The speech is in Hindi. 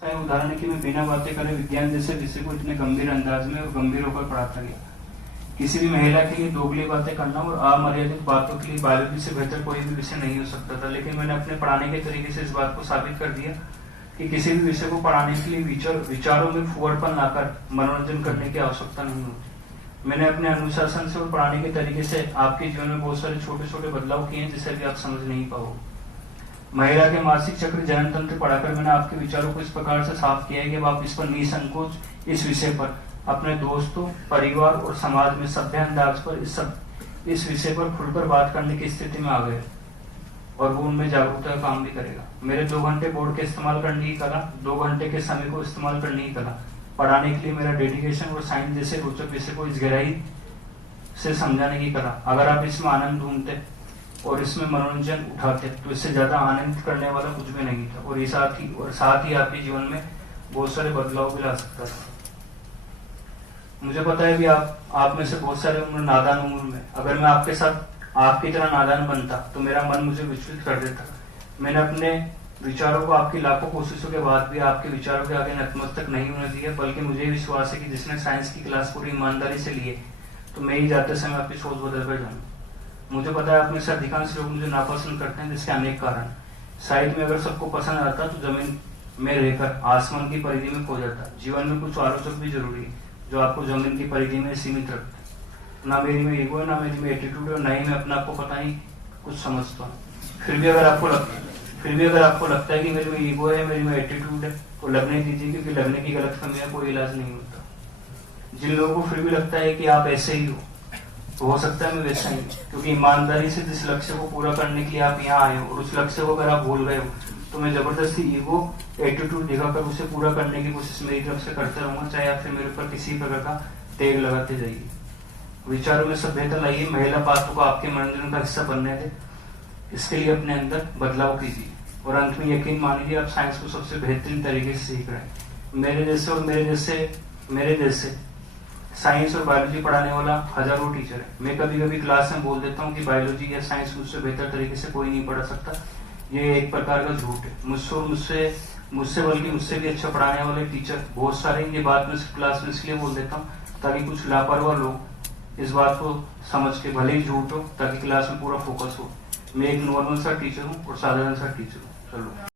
उदाहरण है कि मैं बिना बातें करे विज्ञान जैसे विषय को इतने गंभीर अंदाज में और गंभीर होकर पढ़ाता गया। किसी भी महिला के लिए दोगली बातें करना और अमर्यादित बातों के लिए बायोलॉजी से बेहतर कोई भी विषय नहीं हो सकता था, लेकिन मैंने अपने पढ़ाने के तरीके से इस बात को साबित कर दिया कि किसी भी विषय को पढ़ाने के लिए विचारों में फुहड़पन लाकर मनोरंजन करने की आवश्यकता नहीं होती। मैंने अपने अनुशासन से और पढ़ाने के तरीके से आपके जीवन में बहुत सारे छोटे छोटे बदलाव किए हैं जिसे भी आप समझ नहीं पाओगे। महिला के मासिक चक्र जनन तंत्र पढ़ाकर मैंने आपके विचारों को इस प्रकार से साफ किया है कि आप इस पर निसंकोच इस विषय पर अपने दोस्तों, परिवार और समाज में सभ्य अंदाज पर इस विषय पर खुलकर बात करने की स्थिति में आ गए और वो उनमें जागरूकता का काम भी करेगा। मेरे 2 घंटे बोर्ड के इस्तेमाल करने की कला, 2 घंटे के समय को इस्तेमाल करने की कला, पढ़ाने के लिए मेरा डेडिकेशन और साइंस जैसे रोचक विषय को इस गहराई से समझाने की कला। अगर आप इसमें आनंद ढूंढते और इसमें मनोरंजन उठाते तो इससे ज्यादा आनंदित करने वाला कुछ भी नहीं था और साथ ही आपके जीवन में बहुत सारे बदलाव भी ला सकता था। मुझे पता है कि आप में से बहुत सारे उम्र नादान उम्र में अगर मैं आपके साथ आपकी तरह नादान बनता तो मेरा मन मुझे विचलित कर देता। मैंने अपने विचारों को आपकी लाखों कोशिशों के बाद भी आपके विचारों के आगे नतमस्तक नहीं होने दिया, बल्कि मुझे विश्वास है कि जिसने साइंस की क्लास पूरी ईमानदारी से लिए तो मैं ही जाते समय आपकी सोच बदल कर जाऊँ। मुझे पता है आप में से अधिकांश लोग मुझे नापसंद करते हैं, जिसके अनेक कारण। शायद में अगर सबको पसंद आता तो जमीन में रहकर आसमान की परिधि में खो जाता। जीवन में कुछ आलोचक भी जरूरी है जो आपको जमीन की परिधि में सीमित रखते। ना मेरी में ईगो है, ना मेरी में एटीट्यूड है, ना ही मैं अपने आप को पता नहीं कुछ समझता हूँ। फिर भी अगर आपको लगता है कि मेरी में ईगो है, मेरी में एटीट्यूड है तो लगने दीजिए, क्योंकि लगने की गलतफहमी का कोई इलाज नहीं होता। जिन लोगों को फिर भी लगता है कि आप ऐसे ही हो सकता है मैं वैसा ही, क्योंकि ईमानदारी से जिस लक्ष्य को पूरा करने के लिए आप यहाँ आए हो और उस लक्ष्य को अगर आप भूल गए हो तो मैं जबरदस्ती ईगो एटीट्यूड दिखाकर उसे पूरा करने की कोशिश मेरी तरफ से करते रहूंगा, चाहे आप फिर मेरे ऊपर किसी प्रकार का तेग लगाते जाइए। विचारों में सभ्यता लाइए, महिला पात्रों को आपके मनोरंजन का हिस्सा बनने दे, इसके लिए अपने अंदर बदलाव कीजिए और अंत में यकीन मानिए आप साइंस को सबसे बेहतरीन तरीके से सीख रहे हैं। मेरे जैसे साइंस और बायोलॉजी पढ़ाने वाला हजारों टीचर है। मैं कभी कभी क्लास में बोल देता हूँ कि बायोलॉजी या साइंस मुझसे बेहतर तरीके से कोई नहीं पढ़ा सकता। ये एक प्रकार का झूठ है। मुझसे भी अच्छा पढ़ाने वाले टीचर बहुत सारे। ये बात मैं क्लास में इसलिए बोल देता हूँ ताकि कुछ लापरवाह लोग इस बात को समझ के, भले ही झूठ हो, ताकि क्लास में पूरा फोकस हो। मैं एक नॉर्मल सा टीचर हूँ और साधारण सा टीचर हूँ। चलो।